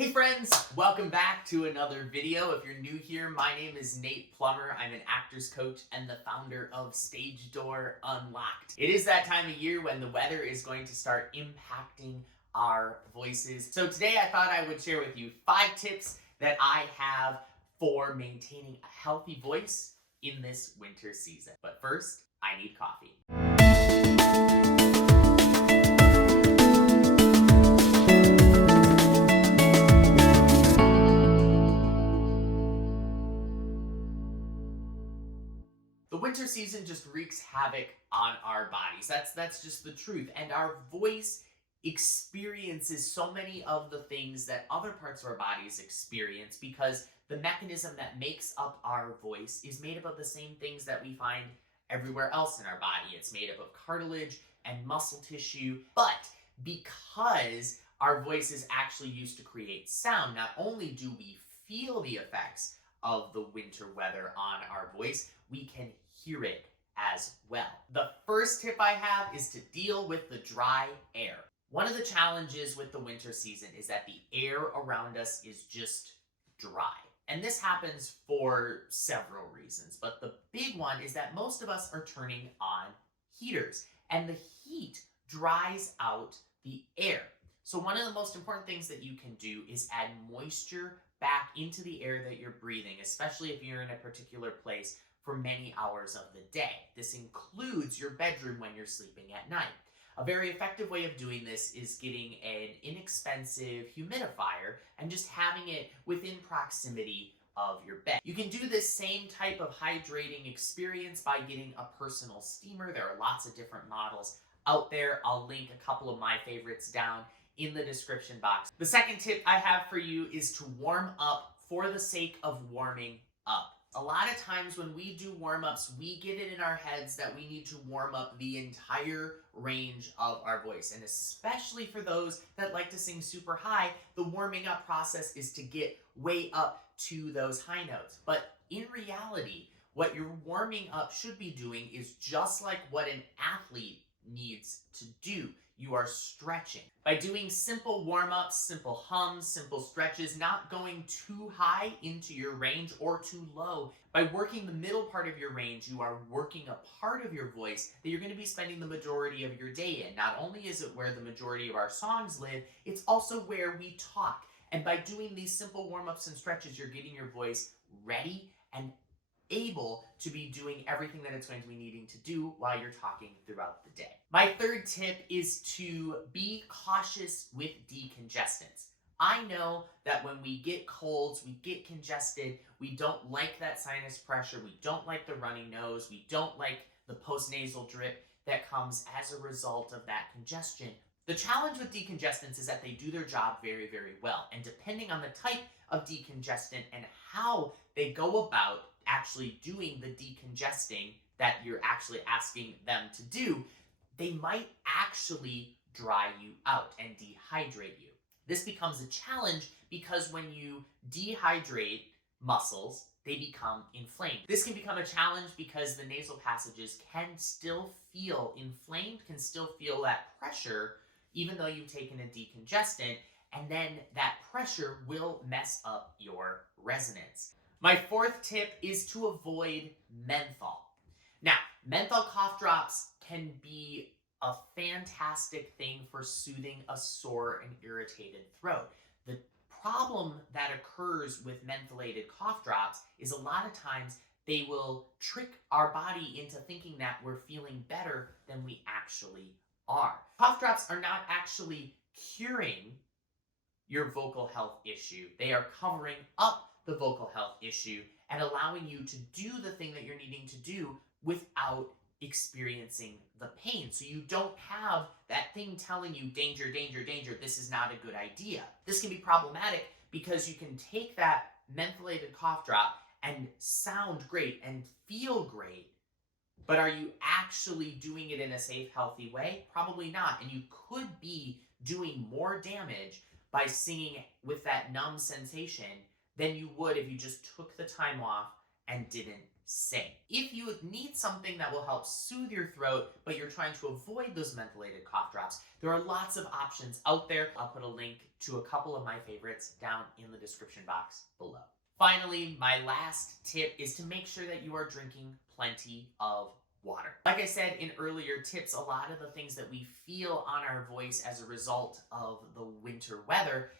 Hey friends, welcome back to another video. If you're new here, my name is Nate Plummer. I'm an actor's coach and the founder of Stage Door Unlocked. It is that time of year when the weather is going to start impacting our voices. So today I thought I would share with you 5 tips that I have for maintaining a healthy voice in this winter season. But first, I need coffee. The winter season just wreaks havoc on our bodies. That's just the truth. And our voice experiences so many of the things that other parts of our bodies experience because the mechanism that makes up our voice is made up of the same things that we find everywhere else in our body. It's made up of cartilage and muscle tissue. But because our voice is actually used to create sound, not only do we feel the effects of the winter weather on our voice, we can hear it as well. The first tip I have is to deal with the dry air. One of the challenges with the winter season is that the air around us is just dry. And this happens for several reasons, but the big one is that most of us are turning on heaters, and the heat dries out the air. So one of the most important things that you can do is add moisture back into the air that you're breathing, especially if you're in a particular place for many hours of the day. This includes your bedroom when you're sleeping at night. A very effective way of doing this is getting an inexpensive humidifier and just having it within proximity of your bed. You can do this same type of hydrating experience by getting a personal steamer. There are lots of different models out there. I'll link a couple of my favorites down in the description box. The second tip I have for you is to warm up for the sake of warming up. A lot of times when we do warm-ups, we get it in our heads that we need to warm up the entire range of our voice. And especially for those that like to sing super high, the warming up process is to get way up to those high notes. But in reality, what you're warming up should be doing is just like what an athlete needs to do. You are stretching. By doing simple warm-ups, simple hums, simple stretches, not going too high into your range or too low. By working the middle part of your range, you are working a part of your voice that you're going to be spending the majority of your day in. Not only is it where the majority of our songs live, it's also where we talk. And by doing these simple warm-ups and stretches, you're getting your voice ready and able to be doing everything that it's going to be needing to do while you're talking throughout the day. My third tip is to be cautious with decongestants. I know that when we get colds, we get congested, we don't like that sinus pressure, we don't like the runny nose, we don't like the postnasal drip that comes as a result of that congestion. The challenge with decongestants is that they do their job very, very well. And depending on the type of decongestant and how they go about actually doing the decongesting that you're actually asking them to do, they might actually dry you out and dehydrate you. This becomes a challenge because when you dehydrate muscles, they become inflamed. This can become a challenge because the nasal passages can still feel inflamed, can still feel that pressure, even though you've taken a decongestant, and then that pressure will mess up your resonance. My fourth tip is to avoid menthol. Now, menthol cough drops can be a fantastic thing for soothing a sore and irritated throat. The problem that occurs with mentholated cough drops is a lot of times they will trick our body into thinking that we're feeling better than we actually are. Cough drops are not actually curing your vocal health issue. They are covering up the vocal health issue and allowing you to do the thing that you're needing to do without experiencing the pain. So you don't have that thing telling you danger, danger, danger, this is not a good idea. This can be problematic because you can take that mentholated cough drop and sound great and feel great, but are you actually doing it in a safe, healthy way? Probably not. And you could be doing more damage by singing with that numb sensation than you would if you just took the time off and didn't sing. If you need something that will help soothe your throat, but you're trying to avoid those mentholated cough drops, there are lots of options out there. I'll put a link to a couple of my favorites down in the description box below. Finally, my last tip is to make sure that you are drinking plenty of water. Like I said in earlier tips, a lot of the things that we feel on our voice as a result of the winter weather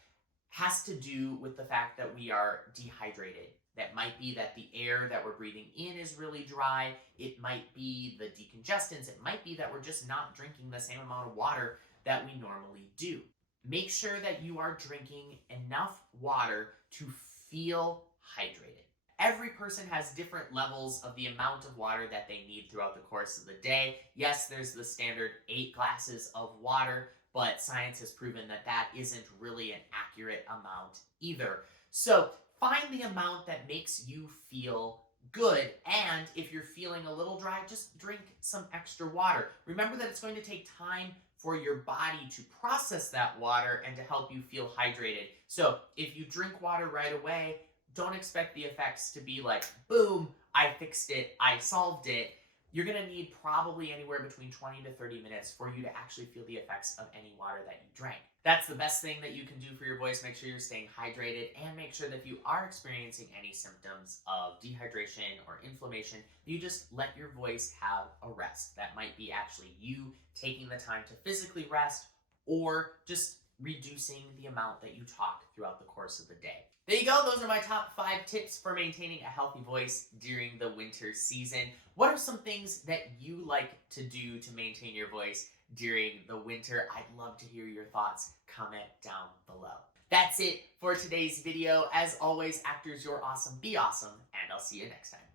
has to do with the fact that we are dehydrated. That might be that the air that we're breathing in is really dry. It might be the decongestants. It might be that we're just not drinking the same amount of water that we normally do. Make sure that you are drinking enough water to feel hydrated. Every person has different levels of the amount of water that they need throughout the course of the day. Yes, there's the standard 8 glasses of water, but science has proven that that isn't really an accurate amount either. So find the amount that makes you feel good, and if you're feeling a little dry, just drink some extra water. Remember that it's going to take time for your body to process that water and to help you feel hydrated. So if you drink water right away, don't expect the effects to be like, boom, I fixed it, I solved it. You're going to need probably anywhere between 20 to 30 minutes for you to actually feel the effects of any water that you drank. That's the best thing that you can do for your voice. Make sure you're staying hydrated, and make sure that if you are experiencing any symptoms of dehydration or inflammation, you just let your voice have a rest. That might be actually you taking the time to physically rest, or just reducing the amount that you talk throughout the course of the day. There you go. Those are my top 5 tips for maintaining a healthy voice during the winter season. What are some things that you like to do to maintain your voice during the winter? I'd love to hear your thoughts. Comment down below. That's it for today's video. As always, actors, you're awesome. Be awesome, and I'll see you next time.